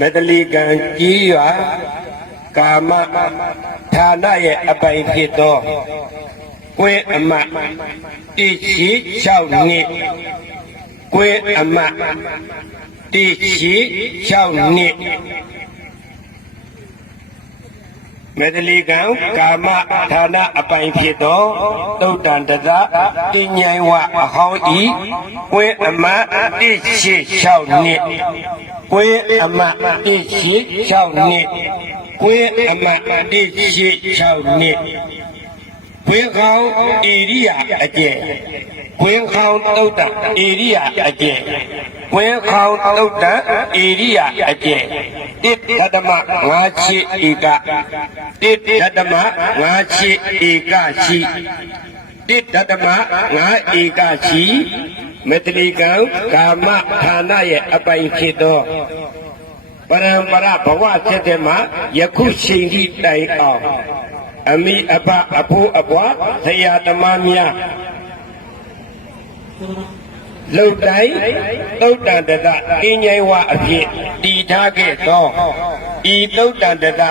မေတ္တလီကံကြီးရွာကာမဌာနရဲ့အပိုင်ဖြစ်သောကွင်းအမတိရှိ6နှစ်ကွင်းအမတိရှိ6နှစ်မေတ္တလီကံကာမဌာနအပိုင်ဖြစ်သောသုတ်တန်တသတင်ញိုင်ဝအဟောင်းဤကွင်းအမတိရှိ6နှစ်ကွင်းအမတိရှိ6နှစ်ကွင်းအမတိရှိ6နှစ်ကွင်းခေါင်းဣရိယာအကျယ်ကွင်းခေါင်းသုတ်တန်ဣရိယာအကျယ်ကွင်းခေါင်းသုတ်တန်ဣရိယာအကျယ်တိဓတ္တမ5ချစ်ဧကတိဓတ္တမ5ချစ်ဧကရှိတိဓတ္တမ5ဧကရှိမေတ္တလီကံကာမဌာနရဲ့အပိုင်ဖြစ်သောပရံပရဘဝဖြစ်တဲ့မှာယခုချိန်ထိတိုင်အောင်အမိအဘအဖိုးအဘွားဆရာသမားများလုတ်တိုင်းသုတ်တန်တသတင်းញိုင်ဝအဖြစ်တည်ထားခဲ့သောဤသုတ်တန်တသ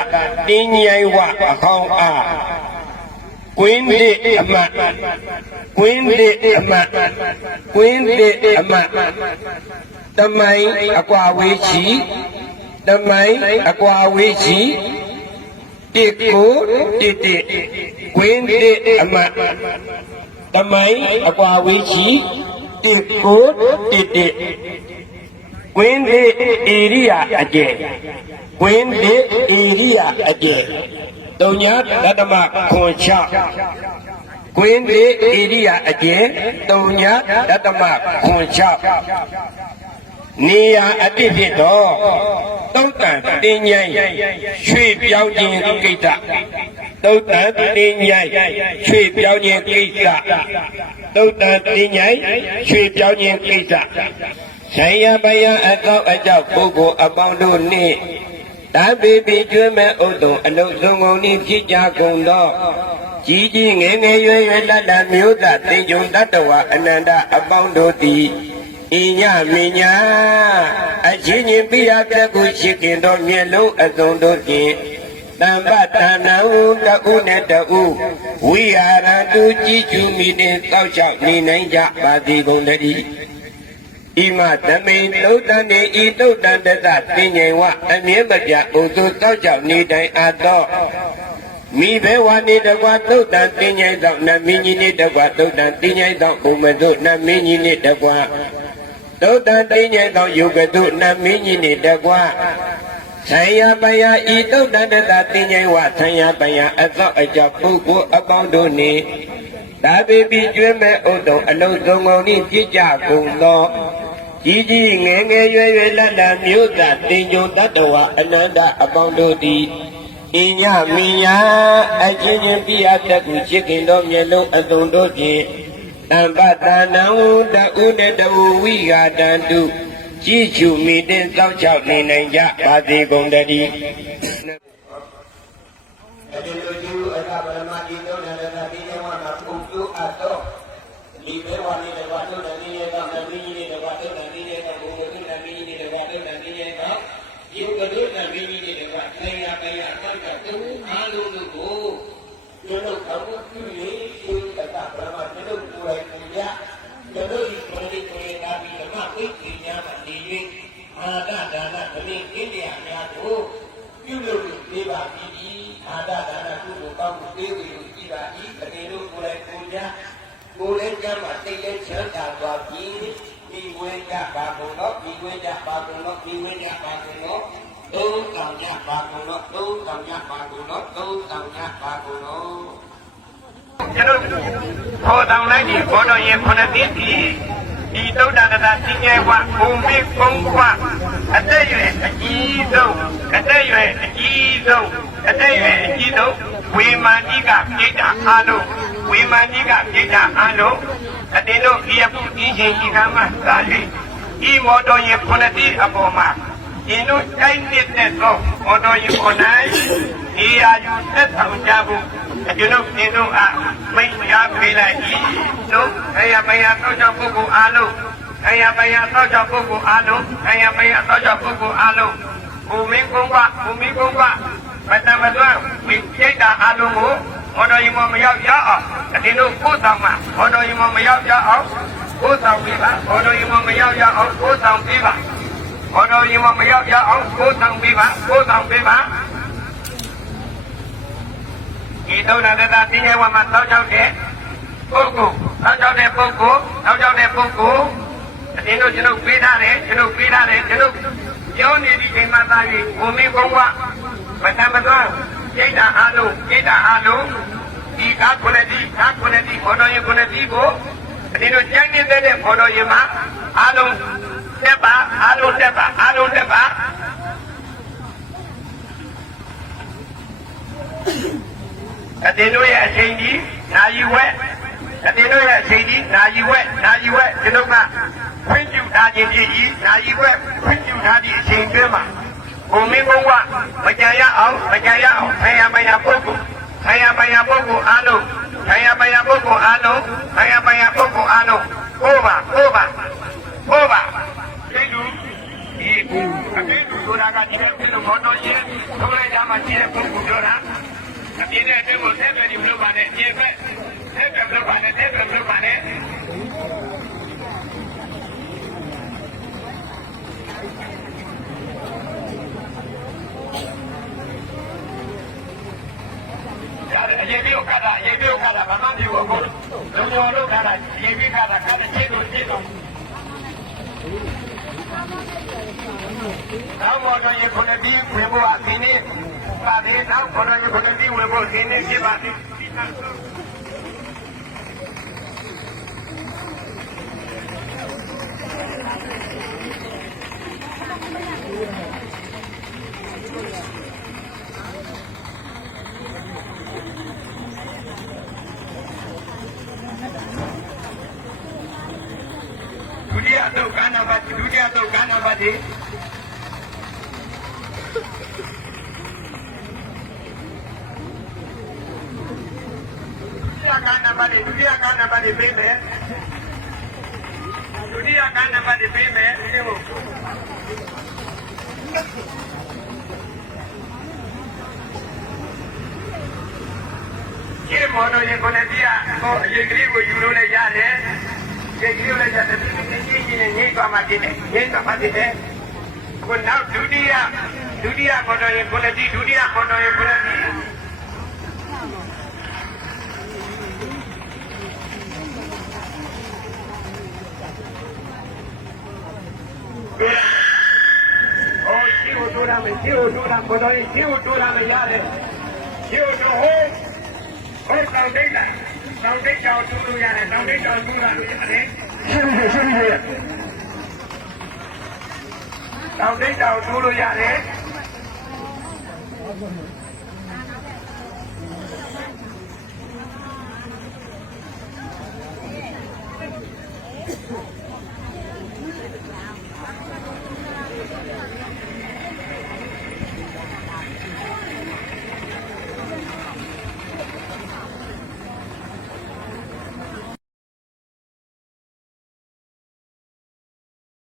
တင်းញိုင်ဝအခေါင်းအားကွင်းတိအမတ်ကွင်းတိအမတ်ကွင်းတိအမတ်တမိုင်အကွာဝေးချီတမိုင်အကွာဝေးချီတိကိုတိတိကွင်းတိအမတ်တမိုင်အကွာဝေးချီတိကိုတိတိကွင်းတိဣရိယာအကျယ်ကွင်းတိဣရိယာအကျယ်တုံညာဓတ္တမခွန်ချကွင်းတိဣရိယာအကျယ်တုံညာဓတ္တမခွန်ချနေရာအတိဖြစ်တော့သုတ်တန်တင်းញိုင်ရွှေပြောင်းခြင်းကိစ္စသုတ်တန်တင်းញိုင်ရွှေပြောင်းခြင်းကိစ္စသုတ်တန်တင်းញိုင်ရွှေပြောင်းခြင်းကိစ္စဆံရပယအကောက်အကြောက်ပုဂ္ဂိုလ်အပေါင်းတို့နှင့်တပိပိကျွေးမဲ့ဥဒ္ဒုံအလုံးစုံကုန်ဤဖြစ်ကြကုန်သောကြီးကြီးငယ်ငယ်ရွယ်ရွယ်လတ်လတ်မျိုးသားသင်္ကြန်တတ္တဝအနန္တအပေါင်းတို့သည်ဣညမိညာအချင်းချင်းပြရပြကုရှိခင်သောမျက်လုံးအစုံတို့ဖြင့်တမ္ပတဏ္ဏဟုတဥနဲ့တဥဝိဟာရတုကြည်ကျူမိတဲ့တောက်လျှောက်နေနိုင်ကြပါသည်ကုန်တည်းဣမသမိန်သုတ်တန်နေဤသုတ်တန်တသတင်ញိုင်ဝအမြဲမပြတ်ဥသုတောက်လျှောက်နေတိုင်အပ်သောမိဘဝနေတကွာသုတ်တန်တင်ញိုင်သောနမင်းကြီးနေတကွာသုတ်တန်တင်ញိုင်သောဘုံမတို့နမင်းကြီးနေတကွာသုတ်တန်တင်းញိုင်သောယုကတုနမင်းကြီးနေတကွာဆံရပယဤသုတ်တန်တသတင်းញိုင်ဝဆံရပယအသောအကြောက်ပုဂ္ဂိုလ်အပေါင်းတို့နှင့်ဒါပေပိကျွေးမဲ့ဥဒ္ဒုံအလုံးစုံကုန်ဤပြစ်ကြကုန်သောကြီးကြီးငယ်ငယ်ရွယ်ရွယ်လတ်လတ်မျိုးသားတင်ကြုံတတ္တဝအနန္တအပေါင်းတို့သည်ဣညမိညာအချင်းချင်းပြရတတ်ကိုချစ်ခင်သောမျက်လုံးအစုံတို့ဖြင့်တမ္ပတဏံတဥနဲ့တဥဝိဟာတံတုကြည်ချူမိတဲ့တောက်ချောက်နေနိုင်ကြပါသေးကုန်တည်းအတေလိုကျူအတ္တပရမတိတောနရတတိယဝနာပုကျူအတောဒီဘေဝနိတဝတုတတိယသောနမိညိနေတဝတုတတိယသောဘုဂတုနမိညိနေတဝတုတတိယသောယုကတုနမိညိနေတဝသေယပေယသတ္တတုအာလုံးတို့ကိုတို့လို့ကောင်းပြုလေဒီအတ္တပရမတိတို့ကိုယ်တိုင်ပြတို့ဒီပရိသေနာပြီးဓမ္မပိဋိညာမှာနေ၍အာဒဒါနဗလိဣန္ဒိယများတို့ပြုလို့ပြပါပြီအာဒဒါနကုသိုလ်ကောင်းမှုပေးပြီးကြည်ပါ၏တကယ်လို့ကိုယ်တိုင်ကိုယ်ကြကိုယ်လည်းကြမ်းမှာတိတ်လည်းချမ်းသာသွားပြီဒီဝေကြပါကုန်တော့ဒီဝေကြပါကုန်တော့ဒီဝေကြပါကုန်တော့သုံးဆောင်ကြပါကုန်တော့သုံးဆောင်ကြပါကုန်တော့သုံးဆောင်ကြပါကုန်တော့ကျွန်တော်ခေါ်တောင်းလိုက်ဒီခေါ်တော်ရင်ခုနှစ်သိပြီဒီသုတ်တန်တသတင်းញိုင်ဝဘုံမေကုံကွာအသက်ရွယ်အကြီးဆုံးအသက်ရွယ်အကြီးဆုံးအသက်ရွယ်အကြီးဆုံးဝေမာတိကပြိတ္တာအားလုံးဝေမာတိကပြိတ္တာအားလုံးအတင်းတို့ဒီအပုအင်းရှင်ကြီးကမှသာ၍ဤမော်တော်ရင်ခုနှစ်သိအပေါ်မှာအင်းတို့တိုင်းနေတဲ့သောမော်တော်ရင်ခုနိုင်ဒီအာယုသက်ဆောင်ကြဖို့ကျွန်ုပ်သင်တို့အားမိတ်ရပေးလိုက်၏တို့အယမယသောကြောင့်ပုဂ္ဂိုလ်အားလုံးအယမယသောကြောင့်ပုဂ္ဂိုလ်အားလုံးအယမယသောကြောင့်ပုဂ္ဂိုလ်အားလုံး ကိုမင်းကုန်းကမတမတွန်းမိစိတ်တာအလုံးကိုဘောတော်ရင်မရောက်ရအောင်ဒီလိုကိုယ်ဆောင်မှာဘောတော်ရင်မရောက်ရအောင်ကိုယ်ဆောင်ပြီးပါဘောတော်ရင်မရောက်ရအောင်ကိုယ်ဆောင်ပြီးပါဘောတော်ရင်မရောက်ရအောင်ကိုယ်ဆောင်ပြီးပါဒီတော့လည်းတင်းရဲဝမှာတောက်ချောက်တဲ့ပုဂ္ဂိုလ်ဒီလိုကျွန်တော်ပေးထားတယ်ကျွန်တော်ပြောနေဒီချိန်မှာသာပြီးကိုမင်းကုန်းကမတမတော်စိတ်ဓာတ်အားလုံးဒီကားကိုလည်းဒီဘောတော်ရင်ကိုလည်းဒီကိုဒီလိုကြိုက်နေတဲ့ဘောတော်ရင်မှာအားလုံးတက်ပါအတင်းတို့ရဲ့အချိန်ကြီးနာယီဝက်ကျွန်တော်ကခွင့်ပြုထားခြင်းဖြစ်၏နာယီဝက်ခွင့်ပြုထားသည့်အချိန်တွင်းမှာကိုမင်းကုန်းကမကြံရအောင်ဆရာမယာပုဂ္ဂိုလ်အားလုံးကိုပါဒီလူဒီအမေလူဆိုတာကဒီလိုပြောတော့ရင်ထုတ်လိုက်တာမှဒီပုဂ္ဂိုလ်ပြောတာအပြင်းနဲ့တဲ့ကိုဆက်ပြီးလုပ်ပါနဲ့အပြင်းပဲဆက်ပြီးလုပ်ပါနဲ့ရေပြီးကတာဘာမှမပြောဘူးလုံရောလို့ကတာရေပြီးကတာကတဲ့ခြေလို့နောက်မော်တော်ရေခုနှစ်ပြီးဝင်ဖို့အခင်းနေပါတယ်နောက်မော်တော်ရေခုနှစ်ပြီးဝင်ဖို့ခင်းနေဖြစ်ပါတယ်ဒုတိယသုတ်ကဏ္ဍပတ်ဒီကဏ္ဍပတ်ဒီပေးမယ်ဒီလိုရေမော်တော်ရင်ကိုလည်းဒီဟိုအရေးကလေးကိုယူလို့လည်းရတယ်ရေကလေးလည်းရတယ်ဒီငိမ့်သွားမှတည်တယ်ကိုနောက်ဒုတိယမော်တော်ရင်ကိုလည်းဒီရှေ့ကိုတိုးလာမယ်ဘောတော်ရင်ရှေ့ကိုတိုးလာမယ်ရတယ်ရှေ့ကိုတိုးဟိုတောင်ဒိတ်တောင်တူလို့ရတယ်တောင်ဒိတ်တောင်တူလာလို့ရတယ်တောင်ဒိတ်တောင်တူလို့ရတယ်